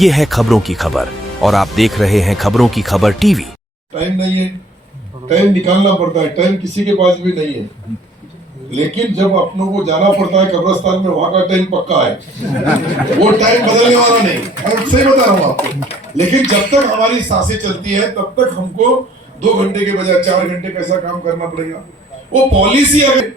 ये है खबरों की खबर और आप देख रहे हैं खबरों की खबर टीवी। टाइम नहीं है, टाइम निकालना पड़ता है, टाइम किसी के पास भी नहीं है, लेकिन जब अपनों को जाना पड़ता है कब्रिस्तान में, वहां का टाइम पक्का है, वो टाइम बदलने वाला नहीं। मैं सही बता रहा हूँ आपको। लेकिन जब तक हमारी सांसें चलती है तब तक हमको 2 घंटे के बजाय 4 घंटे कैसा काम करना पड़ेगा। वो पॉलिसी अगर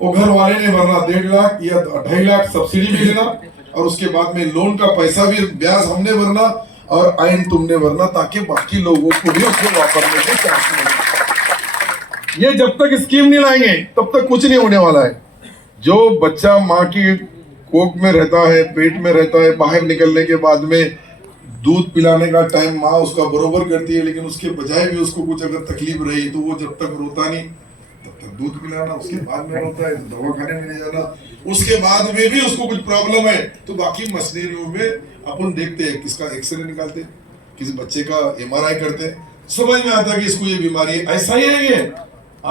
वो घर वाले ने भरना 1.5 लाख या 2.5 लाख सब्सिडी भी देना, और उसके बाद में लोन का पैसा भी ब्याज हमने भरना और आइन तुमने भरना, ताकि बाकी लोगों को भी उसको वापरने के चांस मिले। ये जब तक स्कीम नहीं लाएंगे तब तक कुछ नहीं होने वाला है। जो बच्चा माँ की कोख में रहता है, पेट में रहता है, बाहर निकलने के बाद में दूध पिलाने का टाइम माँ उसका बरोबर करती है, लेकिन उसके बजाय भी उसको कुछ अगर तकलीफ रही तो वो जब तक रोता नहीं तब तक दूध पिलाना, उसके बाद में रोता है तो दवाखाने में ले जाना, उसके बाद में भी उसको कुछ प्रॉब्लम है तो बाकी मशीनरियों में अपन देखते हैं, किसका एक्सरे निकालते, किसी बच्चे का MRI करते, समझ में आता है कि इसको ये बीमारी है। ऐसा ही है ये।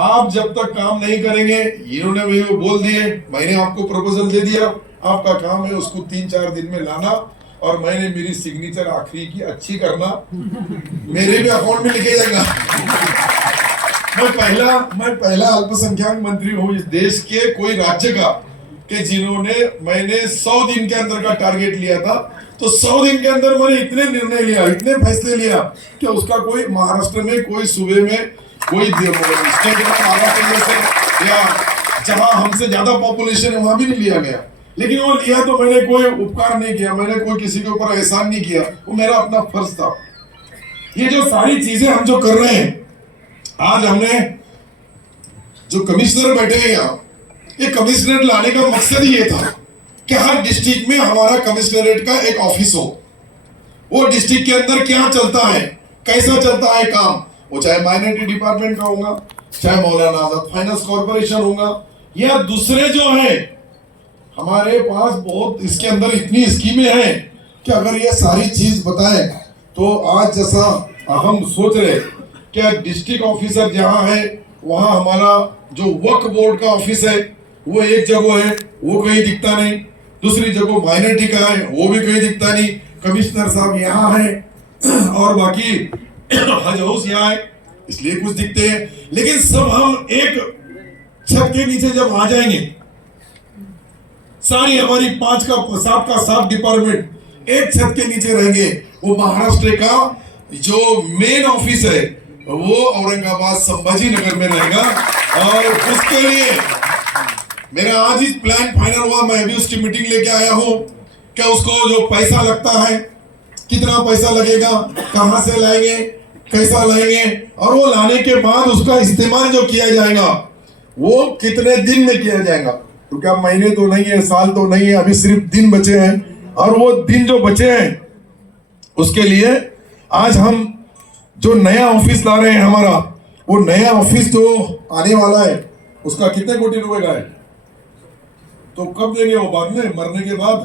आप जब तक काम नहीं करेंगे, इन्होंने भी वो बोल दिए, मैंने आपको प्रपोजल दे दिया, आपका काम है उसको 3-4 दिन में लाना और मैंने मेरी सिग्नेचर आखिरी की अच्छी करना, मेरे भी अकाउंट में लिखे जाएगा। मैं पहला अल्पसंख्यक मंत्री हूँ इस देश के कोई राज्य का कि जिन्होंने, मैंने 100 दिन के अंदर का टारगेट लिया था, तो 100 दिन के अंदर मैंने इतने निर्णय लिया, इतने फैसले लिया कि उसका कोई महाराष्ट्र में, कोई सूबे में, कोई स्टेट में, महाराष्ट्र जैसे या जहां हमसे ज्यादा पॉपुलेशन है वहां भी नहीं लिया गया। लेकिन वो लिया तो मैंने कोई उपकार नहीं किया, मैंने कोई किसी के ऊपर एहसान नहीं किया, वो मेरा अपना फर्ज था। ये जो सारी चीजें हम जो कर रहे हैं, आज हमने जो कमिश्नर बैठे हैं यहाँ, ये कमिश्नरेट लाने का मकसद ये था कि हर डिस्ट्रिक्ट में हमारा कमिश्नरेट का एक ऑफिस हो। वो डिस्ट्रिक्ट के अंदर क्या चलता है, कैसा चलता है काम, वो चाहे माइनॉरिटी डिपार्टमेंट का होगा, चाहे मौलाना आजाद फाइनेंस कॉर्पोरेशन होगा, या दूसरे जो है हमारे पास बहुत, इसके अंदर इतनी स्कीमें हैं कि अगर ये सारी चीज बताए तो आज जैसा हम सोच रहे कि डिस्ट्रिक्ट ऑफिसर जहाँ है वहाँ हमारा जो वक्फ बोर्ड का ऑफिस है वो एक जगह है, वो कहीं दिखता नहीं, दूसरी जगह माइनॉरिटी का है वो भी कहीं दिखता नहीं, कमिश्नर साहब यहाँ है और बाकी हज हाउस यहाँ है इसलिए कुछ दिखते हैं। लेकिन सब हम एक छत के नीचे जब आ जाएंगे, सारी हमारी 7 डिपार्टमेंट एक छत के नीचे रहेंगे। वो महाराष्ट्र का जो मेन ऑफिस है वो औरंगाबाद संभाजी नगर में रहेगा, और उसके लिए मेरा आज ही प्लान फाइनल हुआ। मैं अभी उसकी मीटिंग लेके आया हूँ कि उसको जो पैसा लगता है, कितना पैसा लगेगा, कहां से लाएंगे, कैसा लाएंगे, और वो लाने के बाद उसका इस्तेमाल जो किया जाएगा वो कितने दिन में किया जाएगा। तो क्या महीने तो नहीं है, साल तो नहीं है, अभी सिर्फ दिन बचे हैं, और वो दिन जो बचे हैं उसके लिए आज हम जो नया ऑफिस ला रहे हैं हमारा, वो नया ऑफिस जो आने वाला है उसका कितने कोटी रुपए का है, तो कब देंगे वो, बाद में, मरने के बाद,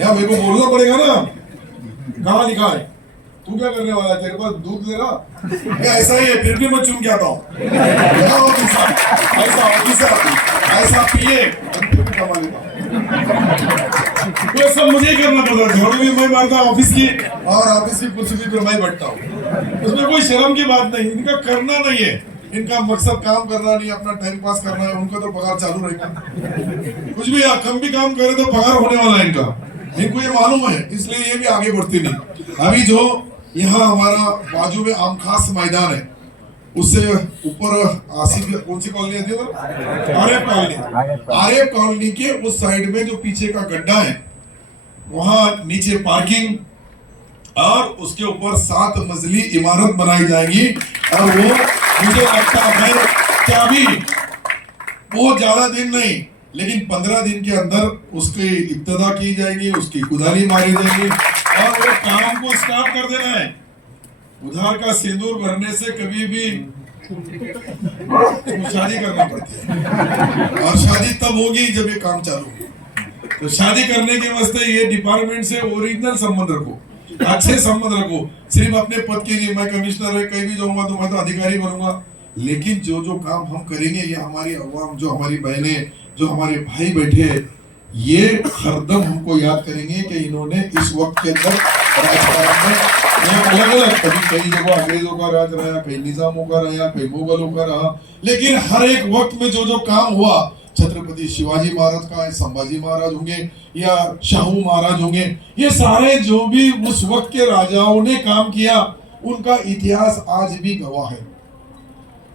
या मेरे को बोलना पड़ेगा ना कहाँ लिखा है, तू क्या करने वाला है, तेरे पास दूध लेगा या ऐसा ही है, फिर भी मैं चुन के आता हूँ, ऐसा पिए कमा लेता वो सब मुझे ही करना पड़ता है, थोड़ी भी मैं मारता ऑफिस की, और ऑफिस की कुर्सी पे मैं बैठता हूँ, उसमें कोई शर्म की बात नहीं। इनका करना नहीं है, इनका मकसद काम करना नहीं, अपना टाइम पास करना है, उनका तो पगार चालू रहेगा, कुछ भी कम भी काम करे तो पगार होने वाला है इनका, इनको ये मालूम है, इसलिए ये भी आगे बढ़ती नहीं। अभी जो यहाँ हमारा बाजू में आमखास मैदान है, उससे ऊपर आसिफ, कौन सी कॉलोनी आती है, आरेफ कॉलोनी के उस साइड में जो पीछे का गड्ढा है, वहां नीचे पार्किंग और उसके ऊपर 7 मंजिली इमारत बनाई जाएगी, और वो मुझे लगता है कि अभी बहुत ज्यादा दिन नहीं, लेकिन 15 दिन के अंदर उसकी इब्तिदा की जाएगी, उसकी कुदाली मारी जाएगी, और वो काम को स्टार्ट कर देना है। उधार का सिंदूर भरने से कभी भी शादी करना पड़ती है, और शादी तब होगी जब ये काम चालू हो। तो शादी करने के वास्ते ये डिपार्टमेंट से ओरिजिनल संबंध रखो, अच्छे संबंध रखो। सिर्फ अपने पद के लिए, मैं कमिश्नर है कहीं भी जाऊंगा तो मैं तो अधिकारी बनूंगा, लेकिन जो जो काम हम करेंगे, ये हमारी अवाम, जो हमारी बहनें, जो हमारे भाई बैठे हैं, ये हरदम हमको याद करेंगे कि इन्होंने इस वक्त के अंदर राजकारण में यहाँ अलग अलग, कभी कई जगह अंग्रेजों का राज रहा, कहीं निजामों का रहा, कहीं मुगलों का रहा, लेकिन हर एक वक्त में जो जो काम हुआ, छत्रपति शिवाजी महाराज का है, संभाजी महाराज होंगे या शाहू महाराज होंगे, ये सारे जो भी उस वक्त के राजाओं ने काम किया, उनका इतिहास आज भी गवाह है।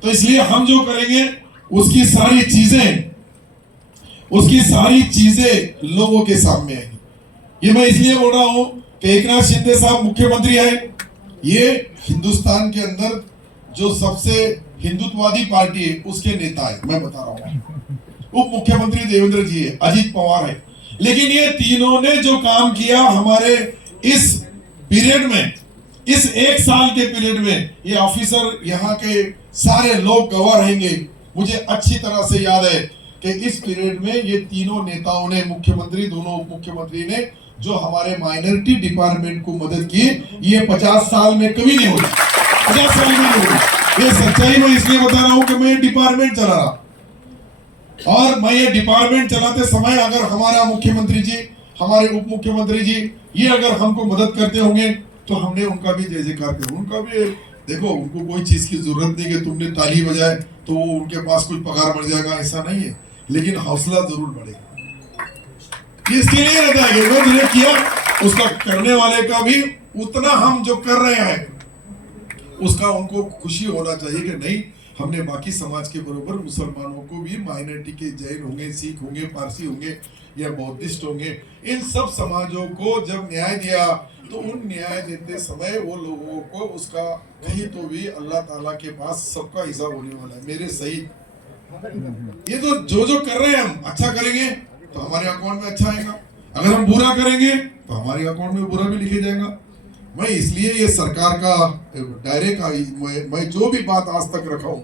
तो इसलिए हम जो करेंगे उसकी सारी चीजें लोगों के सामने आएंगी। ये मैं इसलिए बोल रहा हूं कि एकनाथ शिंदे साहब मुख्यमंत्री है, ये हिंदुस्तान के अंदर जो सबसे हिंदुत्ववादी पार्टी है उसके नेता है, मैं बता रहा हूं। उप मुख्यमंत्री देवेंद्र जी है, अजीत पवार है, लेकिन ये तीनों ने जो काम किया हमारे इस पीरियड में, इस एक साल के पीरियड में, ये ऑफिसर यहाँ के सारे लोग गवाह रहेंगे। मुझे अच्छी तरह से याद है कि इस पीरियड में ये तीनों नेताओं ने, मुख्यमंत्री, दोनों उप मुख्यमंत्री ने जो हमारे माइनॉरिटी डिपार्टमेंट को मदद की, ये 50 साल में कभी नहीं हुई, 50 साल में नहीं हुई। ये सच्चाई मैं इसलिए बता रहा हूं कि मैं डिपार्टमेंट चला रहा, और मैं ये डिपार्टमेंट चलाते समय अगर हमारा मुख्यमंत्री जी, हमारे उप मुख्यमंत्री जी ये अगर हमको मदद करते होंगे तो हमने उनका भी जय जयकार किया। उनका भी देखो, उनको कोई चीज की जरूरत नहीं कि तुमने ताली बजाए तो उनके पास कुछ पगार बढ़ जाएगा, ऐसा नहीं है, लेकिन हौसला जरूर बढ़ेगा। इसके लिए रहता है कि जो मैंने किया उसका करने वाले का भी उतना हम जो कर रहे हैं उसका उनको खुशी होना चाहिए कि नहीं, हमने बाकी समाज के बराबर मुसलमानों को भी, माइनॉरिटी के जैन होंगे, सिख होंगे, पारसी होंगे या बौद्धिस्ट होंगे, इन सब समाजों को जब न्याय दिया तो उन न्याय देते समय वो लोगों को उसका कहीं तो भी अल्लाह ताला के पास सबका हिसाब होने वाला है, मेरे सही। ये तो जो जो कर रहे हैं हम अच्छा करेंगे तो हमारे अकाउंट में अच्छा आएगा, अगर हम बुरा करेंगे तो हमारे अकाउंट में बुरा भी लिखे जाएगा। मैं इसलिए ये सरकार का डायरेक्ट मैं जो भी बात आज तक रखा हूं,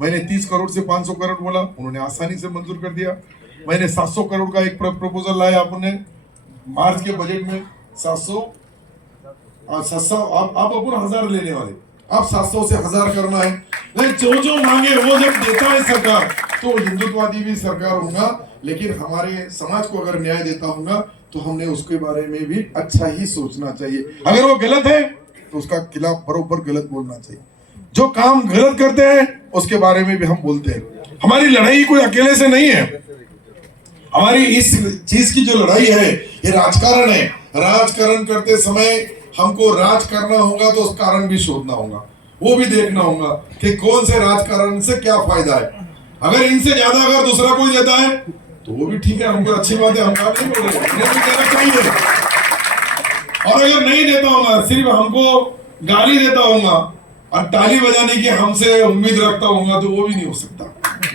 मैंने 30 करोड़ से 500 करोड़ बोला, उन्होंने आसानी से मंजूर कर दिया। मैंने 700 करोड़ का एक प्रपोजल लाया अपने मार्च के बजट में, 700 आप अपन 1000 लेने वाले, आप 700 से 1000 करना है, लेकिन जो मांगे वो जब देता है सरकार तो हिंदुत्ववादी भी सरकार होगा, लेकिन हमारे समाज को अगर न्याय देता होगा तो हमने उसके बारे में भी अच्छा ही सोचना चाहिए। अगर वो गलत है तो उसका खिलाफ बरोबर गलत बोलना चाहिए। जो काम गलत करते हैं उसके बारे में भी हम बोलते हैं। हमारी लड़ाई कोई अकेले से नहीं है, हमारी इस चीज की जो लड़ाई है ये राजकारण है। राजकारण करते समय हमको राज करना होगा तो उस कारण भी शोधना होगा, वो भी देखना होगा कि कौन से राजकारण से क्या फायदा है। अगर इनसे ज्यादा अगर दूसरा कोई देता है तो वो भी ठीक है, हमको अच्छी बात है, हम काम नहीं बोल रहे, भी देना चाहिए। और अगर नहीं देता होगा, सिर्फ हमको गाली देता होगा और ताली बजाने की हमसे उम्मीद रखता होगा तो वो भी नहीं हो सकता,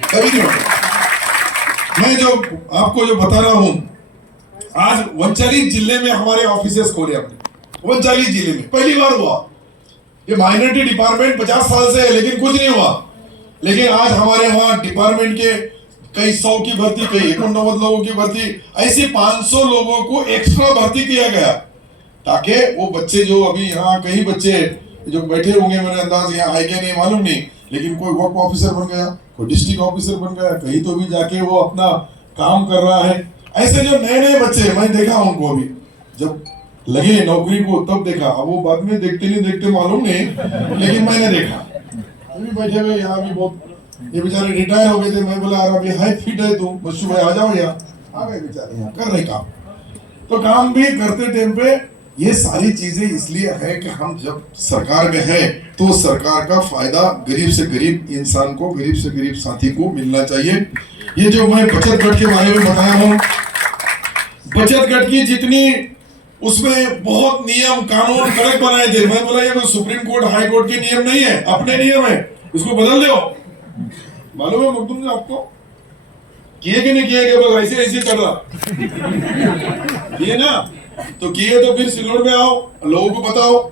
कभी नहीं हो सकता। मैं जो आपको जो बता रहा हूं, आज 39 जिले में हमारे ऑफिसेस खोले हमने, 39 जिले में पहली बार हुआ। ये माइनॉरिटी डिपार्टमेंट 50 साल से है लेकिन कुछ नहीं हुआ, लेकिन आज हमारे वहां डिपार्टमेंट के कई 100 की भर्ती, कई 89 लोगों की भर्ती, ऐसे 500 लोगों को एक्स्ट्रा भर्ती किया गया ताकि वो बच्चे जो अभी यहाँ, कई बच्चे जो बैठे होंगे मेरे अंदाज यहाँ आए क्या नहीं मालूम नहीं, लेकिन कोई वर्क ऑफिसर बन गया, कोई डिस्ट्रिक्ट ऑफिसर बन गया, कहीं तो भी जाके वो अपना काम कर रहा है। ऐसे जो नए नए बच्चे मैं देखा उनको अभी जब लगे नौकरी को तब देखा, अब वो बाद में देखते नहीं देखते मालूम नहीं, लेकिन मैंने देखा अभी बैठे हुए यहाँ भी बहुत, ये बेचारे रिटायर हो गए थे। मैं बोला अभी हाई फिट है तुम, बच्चू भाई आ जाओ यहाँ, आ गए बेचारे यहाँ कर रहे काम। तो काम भी करते टाइम पे ये सारी चीजें इसलिए है कि हम जब सरकार में है तो सरकार का फायदा गरीब से गरीब इंसान को, गरीब से गरीब साथी को मिलना चाहिए। ये जो मैं बचत गट के बारे में बताया हूँ, बचत गट की जितनी उसमें बहुत नियम कानून कड़क बनाए थे, मैं बोला ये सुप्रीम कोर्ट हाई कोर्ट के नियम नहीं है, अपने नियम है, इसको बदल दो। मालूम है मखदूम जी आपको, किए कि नहीं किए, बस ऐसे ऐसे कर रहा किए ना, तो किए तो फिर सिल्लोड में आओ, लोगों को बताओ,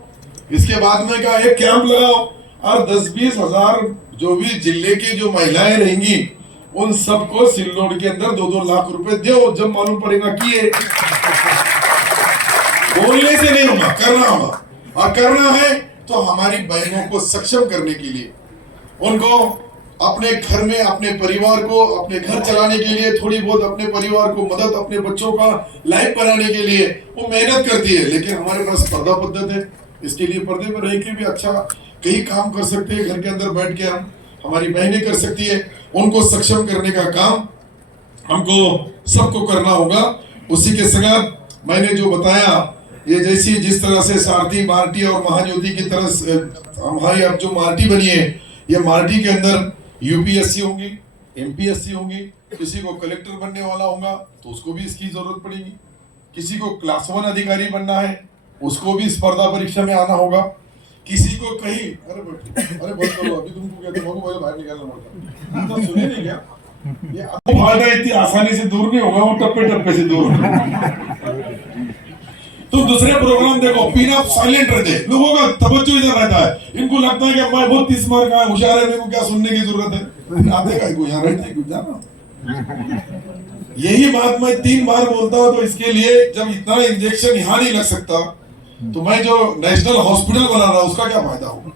इसके बाद में क्या एक कैंप लगाओ और 10-20 हजार जो भी जिले की जो महिलाएं रहेंगी उन सबको सिल्लोड के अंदर 2-2 लाख रुपए दो, जब मालूम पड़ेगा किए। बोलने से नहीं होगा, करना होगा, और करना है तो हमारी बहनों को सक्षम करने के लिए उनको अपने घर में अपने परिवार को, अपने घर चलाने के लिए थोड़ी बहुत अपने परिवार को मदद, अपने बच्चों का लाइफ बनाने के लिए वो मेहनत करती है। लेकिन हमारे पास पर्दा पद्धत है, इसके लिए पर्दे में रह के भी अच्छा कई काम कर सकते हैं। घर के अंदर बैठ के हम, हमारी बहनें कर सकती है, उनको सक्षम करने का काम हमको सबको करना होगा। उसी के साथ मैंने जो बताया, ये जैसी जिस तरह से सारथी, मार्टी और महाज्योति की तरह हमारी अब जो मार्टी बनी है, ये मार्टी के अंदर यूपीएससी होंगी, एमपीएससी होंगी, किसी को कलेक्टर बनने वाला होगा तो उसको भी इसकी जरूरत पड़ेगी, किसी को क्लास 1 अधिकारी बनना है उसको भी स्पर्धा परीक्षा में आना होगा, किसी को कहीं अरे बहुत करो अभी तुमको कहते हो बाहर निकालना पड़ता, तो सुने नहीं क्या? ये फायदा इतनी आसानी से दूर नहीं होगा, वो टप्पे टप्पे से दूर होगा। तो दूसरे प्रोग्राम देखो, पिन अप साइलेंट रहते, लोगों का तवज्जो इधर रहता है, इनको लगता है कि मैं बहुत 30 मार्क का होशियार है, मेरे को क्या सुनने की जरूरत है, आते का को यहाँ रहते कुछ जाना। यही बात मैं 3 बार बोलता हूँ, तो इसके लिए जब इतना इंजेक्शन यहाँ नहीं लग सकता तो मैं जो नेशनल हॉस्पिटल बना रहा हूँ उसका क्या फायदा होगा?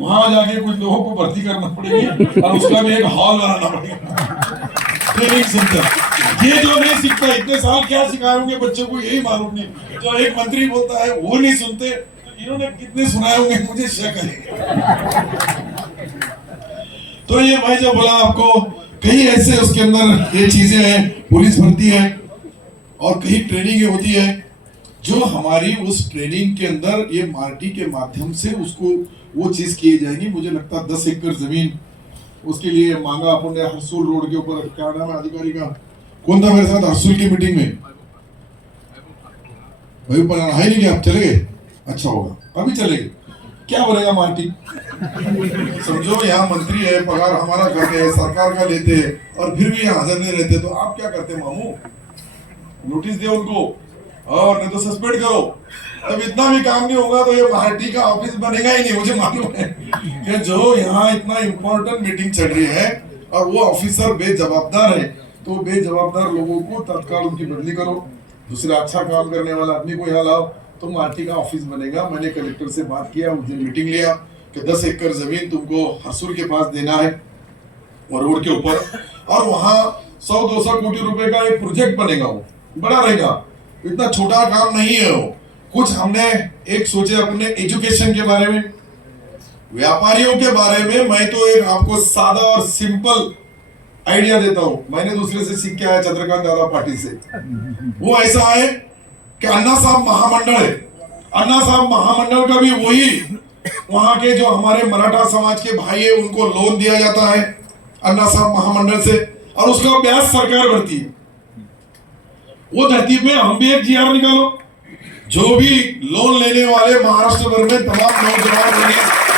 वहां जाके कुछ लोगों को भर्ती करना पड़ेगी और उसका भी एक हॉल बनाना पड़ेगा, ट्रेनिंग सेंटर। ये जो नहीं सीखता, इतने साल क्या सिखाए होंगे बच्चों को यही मालूम नहीं। जो एक मंत्री बोलता है वो नहीं सुनते, तो इन्होंने कितने सुनाए होंगे मुझे शक है। तो ये मैं जो बोला आपको, कई ऐसे उसके अंदर ये चीजें हैं, पुलिस भर्ती है और कई ट्रेनिंग होती है, जो हमारी उस ट्रेनिंग के अंदर ये मार्टी के माध्यम से उसको वो चीज की जाएगी। मुझे लगता है 10 एकड़ जमीन उसके लिए मांगा अपन ने हरसूल रोड के ऊपर। क्या नाम है अधिकारी का, कौन था मेरे साथ हरसूल की मीटिंग में? भाई पर है नहीं क्या? आप चले गए? अच्छा होगा अभी चले गए, क्या बोलेगा मार्टी? समझो यहाँ मंत्री है, पगार हमारा करते हैं, सरकार का लेते हैं और फिर भी यहाँ हाजिर नहीं रहते, तो आप क्या करते मामू? नोटिस दे उनको और नहीं तो सस्पेंड करो। तब इतना भी काम नहीं होगा तो ये मार्टी का ऑफिस बनेगा ही नहीं। मुझे मालूम है कि जो यहाँ इतना इम्पोर्टेंट मीटिंग चल रही है और वो ऑफिसर बेजवाबदार है, तो बेजवाबदार लोगों को तत्काल उनकी बदली करो, दूसरा अच्छा काम करने वाला आदमी को यहाँ लाओ, तो मार्टी का ऑफिस बनेगा। मैंने कलेक्टर से बात किया, उस दिन मीटिंग लिया कि 10 एकड़ जमीन तुमको हसूर के पास देना है और रोड के ऊपर, और वहाँ 100-200 कोटी रुपए का एक प्रोजेक्ट बनेगा, वो बड़ा रहेगा, इतना छोटा काम नहीं है वो। कुछ हमने एक सोचे अपने एजुकेशन के बारे में, व्यापारियों के बारे में। मैं तो एक आपको सादा और सिंपल आइडिया देता हूं, मैंने दूसरे से सीख के आया, चंद्रकांत दादा पाटिल से। वो ऐसा है कि अन्ना साहब महामंडल है, अन्ना साहब महामंडल का भी वही वहां के जो हमारे मराठा समाज के भाई है उनको लोन दिया जाता है अन्ना साहब महामंडल से, और उसका ब्याज सरकार भरती है। वो धरती पे हम भी एक जीआर निकालो, जो भी लोन लेने वाले महाराष्ट्र भर में तमाम नौजवान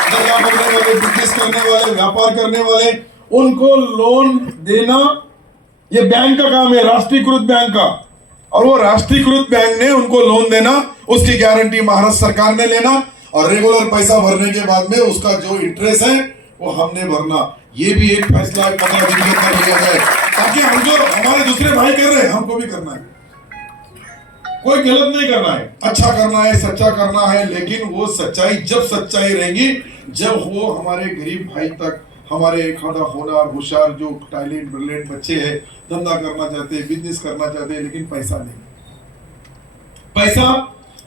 धंधा करने वाले, बिजनेस करने वाले, व्यापार करने वाले, उनको लोन देना ये बैंक का काम है, राष्ट्रीयकृत बैंक का। और वो राष्ट्रीयकृत बैंक ने उनको लोन देना, उसकी गारंटी महाराष्ट्र सरकार ने लेना, और रेगुलर पैसा भरने के बाद में उसका जो इंटरेस्ट है वो हमने भरना। ये भी एक फैसला 15 दिन के अंदर लिया जाए, ताकि हम जो हमारे दूसरे भाई कर रहे हैं हमको भी करना है। कोई गलत नहीं करना है, अच्छा करना है, सच्चा करना है, लेकिन वो सच्चाई जब सच्चाई रहेगी जब वो हमारे गरीब भाई तक, हमारे खादा होनहार होशियार जो टैलेंट ब्रिलियंट बच्चे हैं, धंधा करना चाहते हैं, बिजनेस करना चाहते हैं, लेकिन पैसा नहीं, पैसा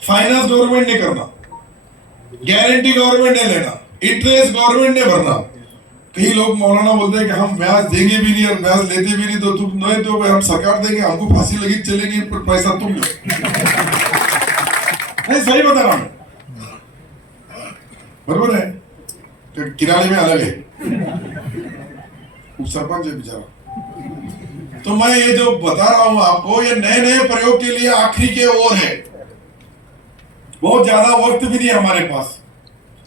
फाइनेंस गवर्नमेंट ने करना, गारंटी गवर्नमेंट ने लेना, इंटरेस्ट गवर्नमेंट ने भरना। कई लोग मौलाना बोलते हैं कि हम ब्याज देंगे भी नहीं और ब्याज लेते भी नहीं, तो तुम नहीं तो हम सरकार देंगे, हमको फांसी लगी चलेगी, पर पैसा तुम लो। नहीं, सही बता रहा हूं, बराबर है? तो किराने में अलग है, सरपंच है बेचारा। तो मैं ये जो बता रहा हूं आपको, ये नए नए प्रयोग के लिए आखिरी के ओर है, बहुत ज्यादा वक्त भी नहीं हमारे पास।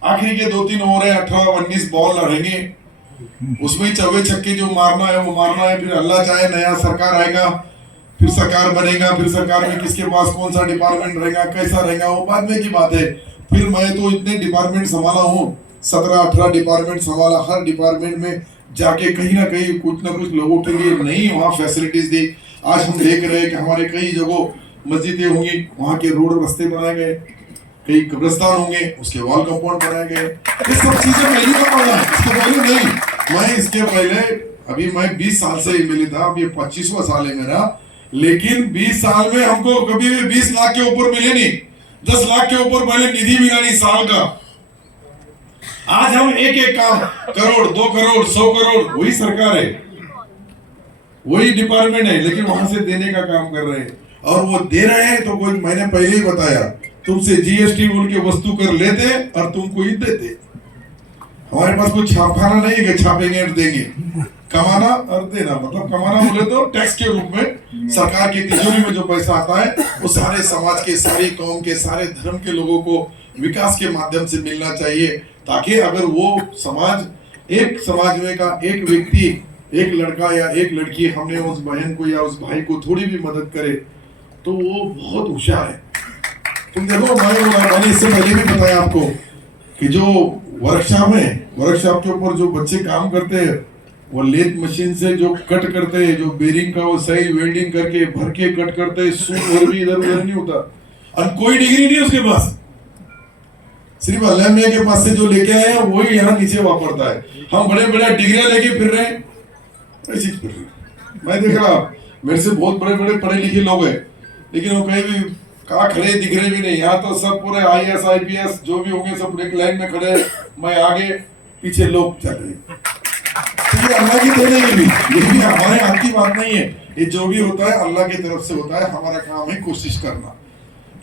आखिरी के 2-3 ओवर है, 18-19 बॉल लड़ेंगे, उसमें चौके छक्के जो मारना है वो मारना है। फिर अल्लाह चाहे नया सरकार आएगा, फिर सरकार बनेगा, फिर सरकार में किसके पास कौन सा डिपार्टमेंट रहेगा, कैसा रहेगा, वो बाद में की बात है। फिर मैं तो इतने डिपार्टमेंट संभाला हूँ, 17-18 डिपार्टमेंट संभाला, हर डिपार्टमेंट में जाके कहीं ना कहीं कुछ ना कुछ लोगों के लिए नई वहाँ फैसिलिटीज दी। आज हम देख रहे हैं कि हमारे कई जगह मस्जिदें होंगी, वहाँ के रोड रास्ते बनाए गए, कई कब्रिस्तान होंगे, उसके वॉल कंपाउंड बनाए गए। ये सब चीजें नहीं करवाना है, इसके बारे में नहीं, मैं इसके पहले अभी मैं 20 साल से एमएलए था, अब ये 25वां साल है मेरा, लेकिन 20 साल में हमको कभी भी 20 लाख के ऊपर मिले नहीं, 10 लाख के ऊपर पहले निधि मिला नहीं साल का। आज हम एक एक काम करोड़, 2 करोड़, 100 करोड़, वही सरकार है, वही डिपार्टमेंट है, लेकिन वहां से देने का काम कर रहे हैं। और वो दे रहे हैं तो कोई, मैंने पहले ही बताया, तुमसे जीएसटी उनके वस्तु कर लेते और तुमको ही देते। हमारे पास कोई छापखाना नहीं है कि छापेंगे और देंगे। कमाना और देना, मतलब कमाना बोले तो टैक्स के रूप में सरकार की तिजोरी में जो पैसा आता है वो सारे समाज के, सारी कौम के, सारे धर्म के लोगों को विकास के माध्यम से मिलना चाहिए, ताकि अगर वो समाज, एक समाज में का एक व्यक्ति, एक लड़का या एक लड़की, हमने उस बहन को या उस भाई को थोड़ी भी मदद करे तो वो बहुत होशियार है। तुम देखो, मैंने इससे पहले भी बताया आपको कि जो वर्कशॉप है, वर्कशॉप के ऊपर जो बच्चे काम करते हैं, वो लेथ मशीन से जो कट करते हैं, जो बेरिंग का वो सही वेल्डिंग करके भर के कट करते हैं, सूट और भी इधर उधर नहीं होता, और कोई डिग्री नहीं उसके पास, सिर्फ अल्लाह मियां के पास से जो लेके आए हैं वही यहाँ नीचे वापरता है। हम बड़े बड़े डिग्रियां लेके फिर रहे हैं, मैं देख रहा, मेरे से बहुत बड़े बड़े पढ़े लिखे लोग हैं, लेकिन वो कहीं भी कहाँ खड़े दिख रहे भी नहीं। यहाँ तो सब पूरे IAS IPS जो भी होंगे सब एक लाइन में खड़े, मैं आगे, पीछे लोग चल रहे। तो ये अल्लाह की देन है, ये भी हमारे हाथ की बात नहीं है, ये जो भी होता है अल्लाह की तरफ से होता है। हमारा काम है कोशिश करना,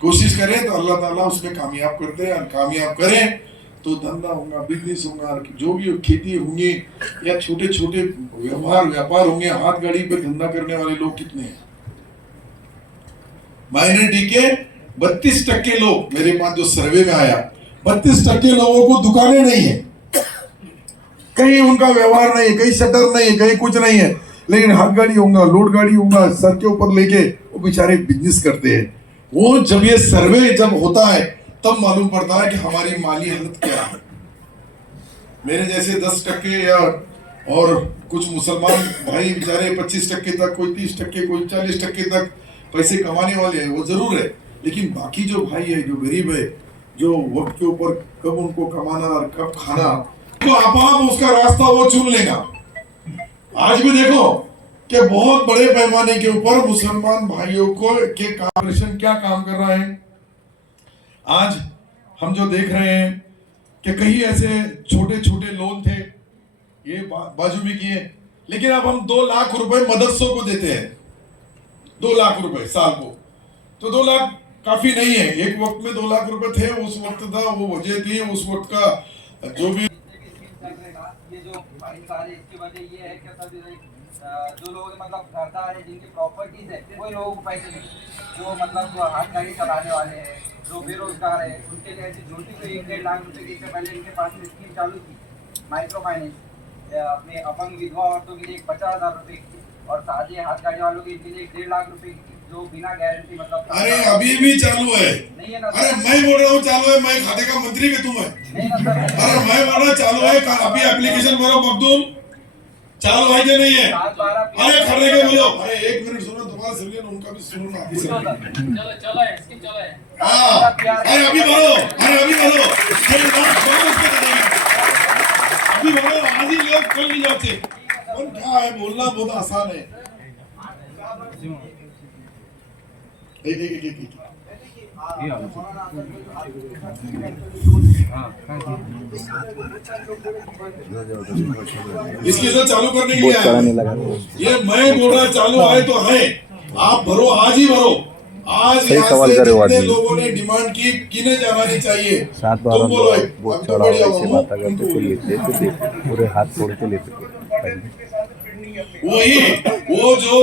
कोशिश करें तो अल्लाह ताला उसमें कामयाब करते हैं, और कामयाब करें तो धंधा होगा, बिजनेस होगा, जो भी खेती होंगी या छोटे छोटे व्यापार होंगे। हाथ गाड़ी पे धंधा करने वाले लोग कितने हैं? माइनॉरिटी के 32% लोग, मेरे पास जो सर्वे में आया, 32% लोगों को दुकानें नहीं है, कहीं उनका व्यवहार नहीं है, कहीं शटर नहीं है, कहीं कुछ नहीं है, लेकिन हाथ गाड़ी होगा, लोड गाड़ी होगा, सर के ऊपर लेके वो बेचारे बिजनेस करते हैं। वो जब ये सर्वे जब होता है तब मालूम पड़ता है कि हमारी माली हालत क्या है। मेरे जैसे 10% या और कुछ मुसलमान भाई बेचारे 25% तक, कोई 30%, कोई 40% तक पैसे कमाने वाले हैं, वो जरूर है, लेकिन बाकी जो भाई है, जो गरीब है, जो वक्त के ऊपर कब उनको कमाना और कब खाना, तो आप उसका रास्ता वो चुन लेगा। आज भी देखो कि बहुत बड़े पैमाने के ऊपर मुसलमान भाइयों को के कॉर्पोरेशन क्या काम कर रहा है। आज हम जो देख रहे हैं कि कहीं ऐसे छोटे छोटे लोन थे, ये बाजू भी किए, लेकिन अब हम 2 लाख रुपए मदरसों को देते हैं, 2 लाख रुपए साल को। तो 2 लाख काफी नहीं है, एक वक्त में 2 लाख रुपए थे, उस वक्त था, वो वजह थी उस वक्त का जो भी। ये जो बारिश आ रही है इसकी वजह ये है कि सब जो लोग मतलब घरदार है, जिनकी प्रॉपर्टीज है, वही लोगों को पैसे नहीं, जो मतलब हाथ गाड़ी चलाने वाले हैं, जो बेरोजगार है, उनके लिए ऐसी छोटी सी 1-1.5 लाख रुपए की इससे पहले इनके पास में स्कीम चालू थी, माइक्रो फाइनेंस, अपने अपंग विधवा औरतों के लिए 50,000 रुपए की, और साथ ही हाथ गाड़ी वालों के लिए 1.5 लाख रुपए की, जो बिना गारंटी मतलब। अरे अभी भी चालू है, नहीं है ना? अरे मैं बोल रहा हूँ चालू है, मैं खाते का मंत्री भी तुम है। नहीं ना सर? अरे मैं बोल रहा चालू है, अभी एप्लीकेशन भरो मखदूम, चालू है कि नहीं है? अरे खड़े के बोलो, अरे 1 मिनट सुनो, दोबारा सुनिए ना, उनका भी सुनो ना। चलो है, स्कीम चलो है। अरे अभी भरो, अरे अभी भरो, अभी भरो, आज ही लोग खोल नहीं जाते। क्या है, बोलना बहुत आसान है। एक इसके साथ चालू करने के लिए ये मैं बोल रहा चालू आए तो है, आप भरो, आज ही भरो। आज यहाँ से जितने लोगों ने डिमांड की, किन्हें जाना नहीं चाहिए, तुम बोलो। पूरे हाथ तोड़ के लेते वही वो जो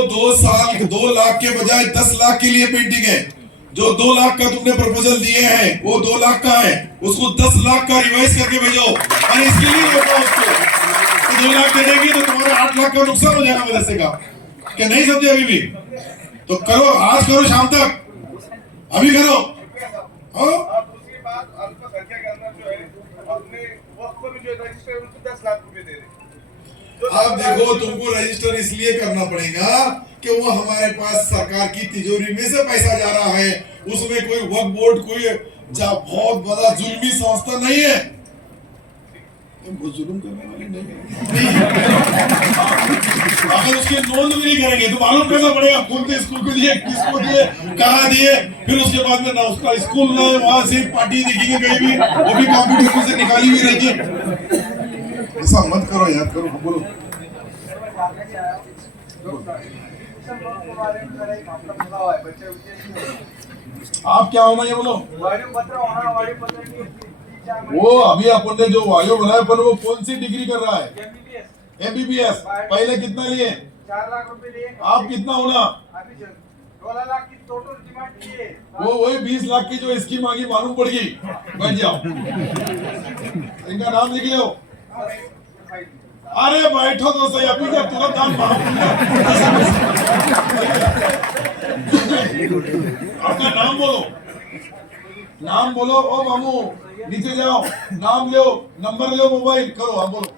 2 लाख के बजाय 10 लाख के लिए पेंटिंग है, जो 2 लाख का तुमने प्रपोजल दिए हैं वो 2 लाख का है, उसको 10 लाख का रिवाइज करके भेजो, और इसके लिए रोका उसको। तो 2 लाख दे देंगे तो तुम्हारा 8 लाख का नुकसान हो जाएगा मदरसे का, क्या नहीं समझे अभी भी? तो करो, आज करो, शाम तक, अभी करो। दूसरी बात, अल्पसंख्यक के अंदर जो है अपने वक्त में जो रजिस्टर उनको 10 लाख रुपए दे रहे। अब देखो, तुमको रजिस्टर इसलिए करना पड़ेगा कि वो हमारे पास सरकार की तिजोरी में से पैसा जा रहा है, उसमें कोई वक्फ बोर्ड, कोई बहुत बड़ा जुल्मी संस्था नहीं है। वो जुल्म करने वाले नहीं अगर उसकी नोंद भी नहीं करेंगे तो मालूम कैसा पड़ेगा कौन से स्कूल को दिए, किसको दिए, कहाँ दिए, फिर उसके बाद में ना उसका स्कूल ना है, वहां से पार्टी दिखेगी कहीं भी, वो भी कंप्यूटर से निकाली हुई रहेगी। ऐसा मत करो याद करो, बोलो। आप क्या होना ये बोलो। वो अभी अपन ने जो वायु बनाया पर वो कौन सी डिग्री कर रहा है? MBBS। पहले कितना लिए? 4 लाख रुपए लिए। आप कितना होना? अभी 12 लाख की टोटल डिमांड की है। वो वही 20 लाख की जो स्कीम आगे मालूम पड़ गई। बैठ जाओ, इनका नाम लिख लो। अरे बैठो तो सही, अभी क्या तुरंत नाम आपका नाम बोलो, नाम बोलो। ओ मामू नीचे जाओ, नाम लो, नंबर लो, मोबाइल करो, आप बोलो।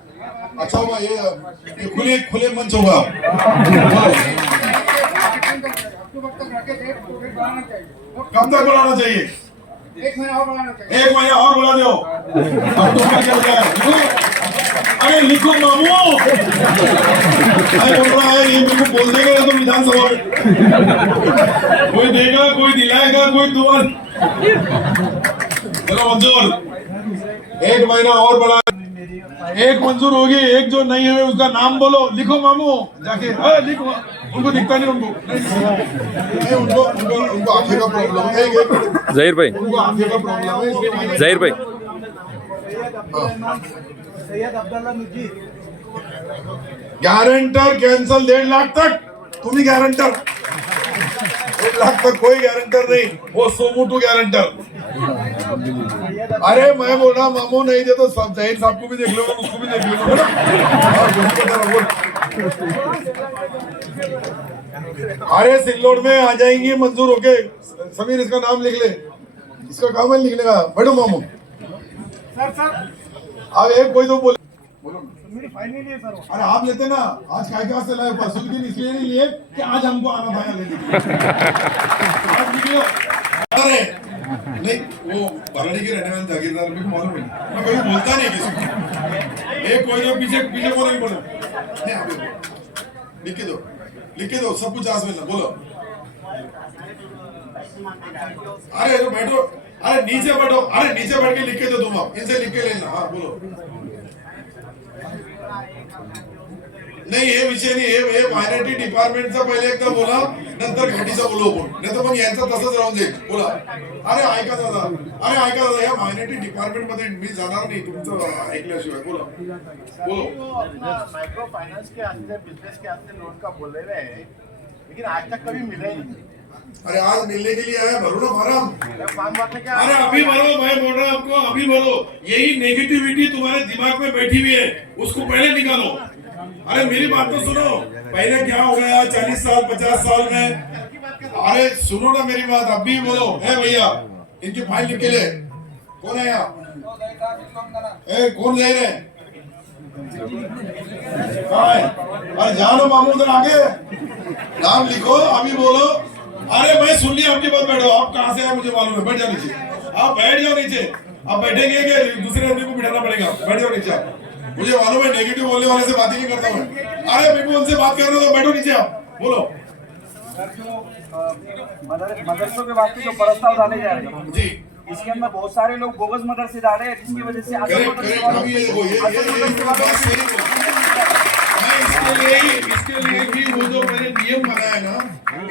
अच्छा होगा ये खुले खुले मंच होगा। कब तक बढ़ाना चाहिए? 1 महीना और बढ़ाना चाहिए। 1 महीना और बढ़ा दो। अक्टूबर क्या हो जाए? अरे लिखो मामू, मैं बोल रहा है ये मेरे को बोल देगा तो विधानसभा में कोई देगा, कोई दिलाएगा, कोई दुआ। चलो मंजूर, 1 महीना और बढ़ा। एक मंजूर होगी, एक जो नहीं है उसका नाम बोलो, लिखो मामू जाके। लिखो, उनको दिखता नहीं, उनको उनको आंखें का प्रॉब्लम है। जाहिर भाई, उनको आंखें का प्रॉब्लम है। जाहिर भाई, सैयद अब्दुल्ला मुजीद गारंटर कैंसल 1.5 लाख तक। तुम ही गारंटर, 1 लाख तक कोई गारंटर नहीं, वो सोमू गारंटर। अरे मैं बोल रहा मामू नहीं दे तो सब जहीर साहब को भी देख लो, उसको भी देख लो। अरे सिल्लोड में आ जाएंगी मंजूर होके। समीर इसका नाम लिख ले, इसका काम है लिखने का। बैठो मामू। सर अब एक कोई तो बोले, बोलो। मेरी फाइल नहीं है सर। अरे आप लेते ना, आज काय क्या से लाए? परसों के दिन इसलिए नहीं लिए कि आज हमको आना था लेने के लिए। आज निकलो। अरे नहीं, वो भराड़ी के रहने वाले जागीरदार भी मालूम है, मैं कभी बोलता नहीं किसी को। एक कोई जो पीछे पीछे बोले नहीं बोलो, नहीं आप लिख के दो, लिख के दो, सब कुछ आज मिलना। बोलो। अरे तो बैठो, अरे नीचे बैठो, अरे नीचे बैठ के लिख के दो तुम, आप इनसे लिख के लेना। हाँ बोलो। नाही हे विषय नाही, हे मायनॉरिटी डिपार्टमेंटचा पहिले एकदा बोला, नंतर घाटीचा बोलू आपण, नाही तर मग यांचं तसंच राहून जाईल। बोला। अरे ऐका दादा, अरे ऐका दादा, या मायनॉरिटी डिपार्टमेंट मध्ये मी जाणार नाही तुमचं ऐकल्याशिवाय। बोला, बोलो। माइक्रो फाइनेंस के आस्ते, बिजनेस के आस्ते लोन का बोल रहे हैं, लेकिन आज तक कभी मिला ही नहीं। अरे आज मिलने के लिए आया, भरो ना फार्म। फॉर्म भरने क्या? अरे अभी भरो, मैं बोल रहा हूँ आपको, अभी भरो। यही नेगेटिविटी तुम्हारे दिमाग में बैठी हुई है, उसको पहले निकालो। अरे मेरी बात तो सुनो, पहले क्या हो गया 40 साल 50 साल में। अरे सुनो ना मेरी बात, अभी बोलो। है भैया, इनकी फाइल लिख के ले। कौन है यहाँ? कौन ले रहे? कहाँ है? अरे जानो मामू उधर आगे, नाम लिखो, अभी बोलो। अरे मैं सुन लिया आपकी बात, बैठो। आप कहाँ से आए मुझे मालूम है, बैठ जाओ नीचे। आप बैठ जाओ नीचे। आप बैठेंगे कि दूसरे आदमी को बिठाना पड़ेगा? बैठ जाओ नीचे आप। मुझे मालूम है नेगेटिव बोलने वाले से बात ही नहीं करता हूँ। अरे मेरे को उनसे बात करना तो बैठो नीचे आप, बोलो। मदरसों के बाद जो प्रस्ताव डाले जा रहे हैं जी, इसके अंदर बहुत सारे लोग बोगस मदरसे डाले हैं, जिसकी वजह से करेक्ट करेक्ट। अभी ये देखो, ये बात सही बोला। मैं इसके लिए भी वो जो मैंने नियम बनाया ना,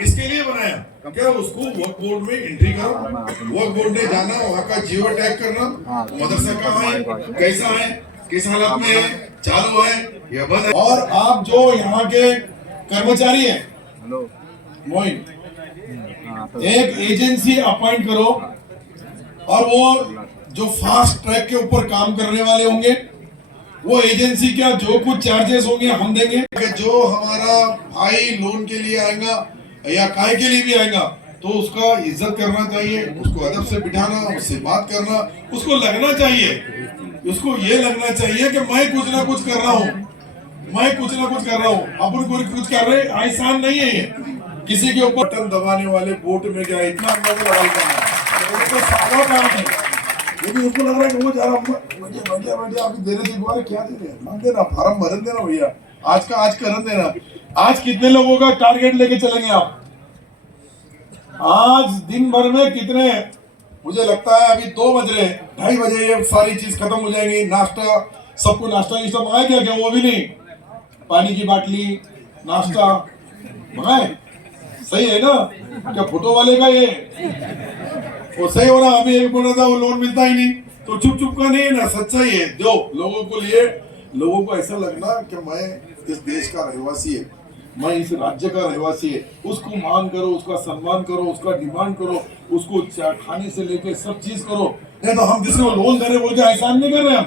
इसके लिए बनाया क्या, उसको वर्क बोर्ड में एंट्री करो, वर्क बोर्ड ने जाना, वहाँ का जियो टैग करना, मदरसा कहाँ है, कैसा है, किस हालत में है, चालू है या बंद है। और आप जो यहाँ के कर्मचारी हैं, मोइन, एक एजेंसी अपॉइंट करो, और वो जो फास्ट ट्रैक के ऊपर काम करने वाले होंगे, वो एजेंसी क्या जो कुछ चार्जेस होंगे हम देंगे। जो हमारा भाई लोन के लिए आएगा या काय के लिए भी आएगा, तो उसका इज्जत करना चाहिए, उसको अदब से बिठाना, उससे बात करना, उसको लगना चाहिए, उसको ये लगना चाहिए कि मैं कुछ ना कुछ कर रहा हूँ, मैं कुछ ना कुछ कर रहा हूँ, अपन कुछ कर रहे। आसान नहीं है ये, किसी के ऊपर बटन दबाने वाले वोट में क्या इतना अंदाजा लगाना, तो सादा काम है। लेकिन उसको लग रहा है कि वो जा रहा बैठे अभी दे रहे थे दोबारा क्या दे रहे हैं, मान देना फार्म भरन देना भैया, आज का आज करन देना। आज कितने लोगों का टारगेट लेके चलेंगे आप? आज दिन भर में कितने, मुझे लगता है अभी 2 बज रहे, 2:30 बजे ये सारी चीज खत्म हो जाएंगी। नाश्ता, सबको नाश्ता मंगाया क्या? क्या वो भी नहीं, पानी की बाटली, नाश्ता मंगाए? सही है ना? क्या फोटो वाले का ये वो सही हो रहा? अभी एक बोल रहा था वो लोन मिलता ही नहीं, तो चुप चुप का नहीं है ना, सच्चाई है जो लोगों को लिए। लोगों को ऐसा लगना कि मैं इस देश का रहवासी है, मैं इस राज्य का रहवासी है, उसको मान करो, उसका सम्मान करो, उसका डिमांड करो, उसको खाने से लेके सब चीज करो। नहीं तो हम किसी को लोन दे रहे बोल के एहसान नहीं कर रहे, हम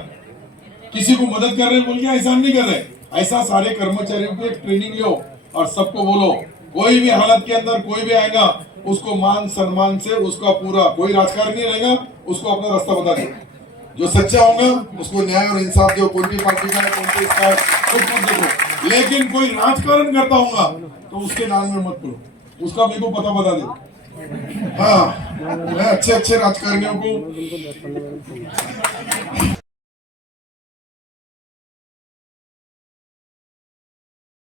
किसी को मदद कर रहे बोल के एहसान नहीं कर रहे। ऐसा सारे कर्मचारियों को एक ट्रेनिंग लो और सबको बोलो, कोई भी हालत के अंदर कोई भी आएगा उसको मान सम्मान से, उसका पूरा, कोई राजकारण नहीं रहेगा, उसको अपना रास्ता बता दो। जो सच्चा होगा उसको न्याय और इंसाफ दो, कौन सी पार्टी का है, कौन सी इसका है, कुछ मत देखो। लेकिन कोई राजकारण करता होगा तो उसके नाम में मत करो, उसका मेरे को पता बता दो। हाँ, मैं अच्छे अच्छे राजकारणियों को